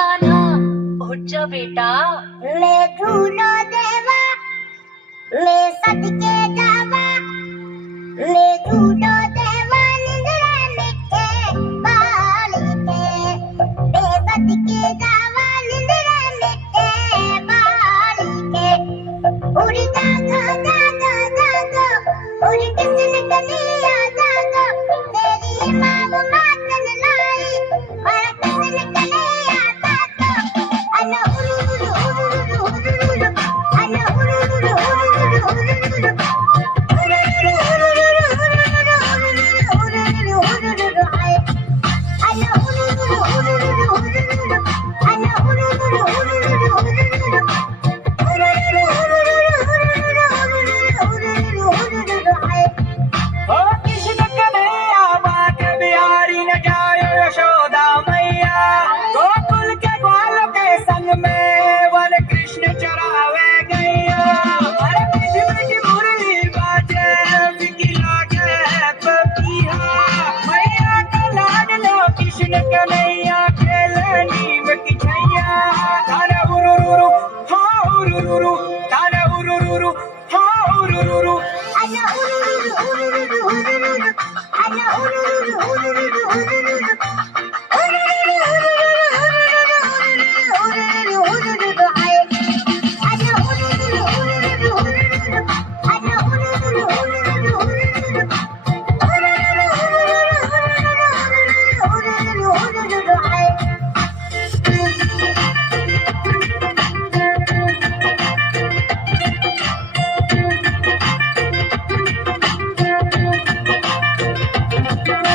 कान्हा उठ जा बेटा। ले झूलो देवा ले सदके जावा ले झूलो देवा निंद्रा मिठे बालिके ले सदके जावा निंद्रा मिठे बालिके उड़ी जागो जागो जागो उड़ी किसन कनिया जागो तेरी माँ वो मातन लाई बड़ा किसन कनिया जागो अनो उरुरु उरुरु उरुरु अनो उरुरु उरुरु उरुरु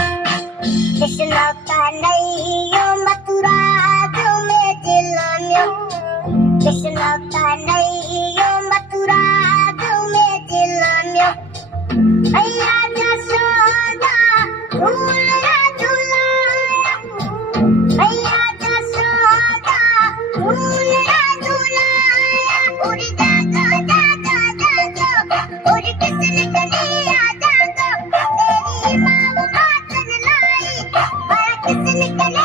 कृष्ण कन्हैया मथुरा में जिलम्यो कृष्ण कन्हैया मथुरा में जिलम्यो भैया जसोदा झूला झूलाया भैया जसोदा झूला झूलाया उड़ी जागो जागो जागो उड़ी किसन कन्हैया जागो तेरी माँ वो मातन लाई बड़ा किसन कन्हैया